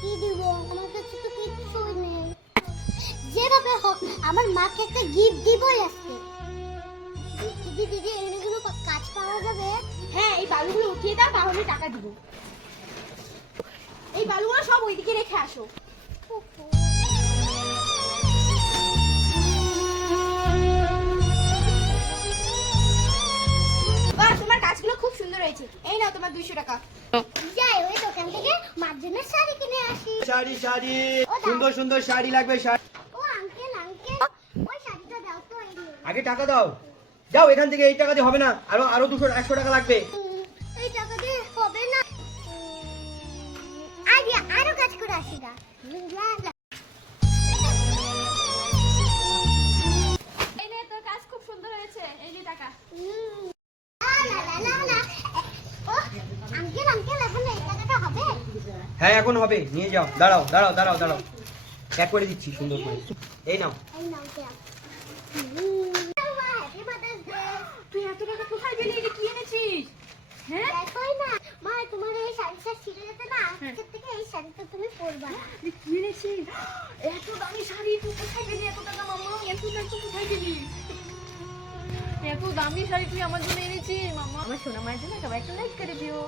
কি দিব? আমার কাছে তো কিছুই নেই। যেভাবে হোক আমার মাকে একটা গিফট দিবই আজকে। দিদি দিদি এগুলো কাজ পাওয়া যাবে? হ্যাঁ, এই বালুগুলো উঠিয়ে দাও, তাহলে টাকা দিব। এই বালুগুলো সব ওইদিকে রেখে আসো। বাহ, তোমার কাজগুলো খুব সুন্দর হয়েছে। এই নাও তোমার 200 টাকা। যাই ওই দোকান থেকে মার জন্য শাড়ি কিনে আসি। শাড়ি শাড়ি সুন্দর সুন্দর শাড়ি লাগবে শাড়ি। ও আঙ্কেল আঙ্কেল ওই শাড়িটা দাও তো এই নিয়ে। আগে টাকা দাও। যাও এখান থেকে, এই টাকা দিয়ে হবে না, আরো 200 100 টাকা লাগবে। এই টাকা দিয়ে হবে না। আগে আরো কাজ করে আসি গা। এই নে, তোর কাজ খুব সুন্দর হয়েছে। এই নে টাকা। আঙ্কেল আঙ্কেল এখন এই টাকাটা হবে? হ্যাঁ এখন হবে, নিয়ে যাও। দাঁড়াও দাঁড়াও দাঁড়াও দাঁড়াও, প্যাক করে দিচ্ছি সুন্দর করে। এই নাও। এই নাও দেয়া। Happy mother's day. তুই এত টাকা কোথায় পেলি? এটা কি এনেছিস? হ্যাঁ, দেখোই না মা, তোমার এই শাড়িটা ছিঁড়ে যেতে না, আজকের থেকে এই শাড়িটা তুমি পরবা না। তুই কি এনেছিস? এত দামি শাড়ি তুই কোথায় পেলি? এত টাকা মামা, এত টাকা কোথায় পেলি? এত দামি শাড়ি তুই আমার জন্য এনেছিস মামা। আমার সোনা মায়ের জন্য সবাই একটা লাইক করে দিও।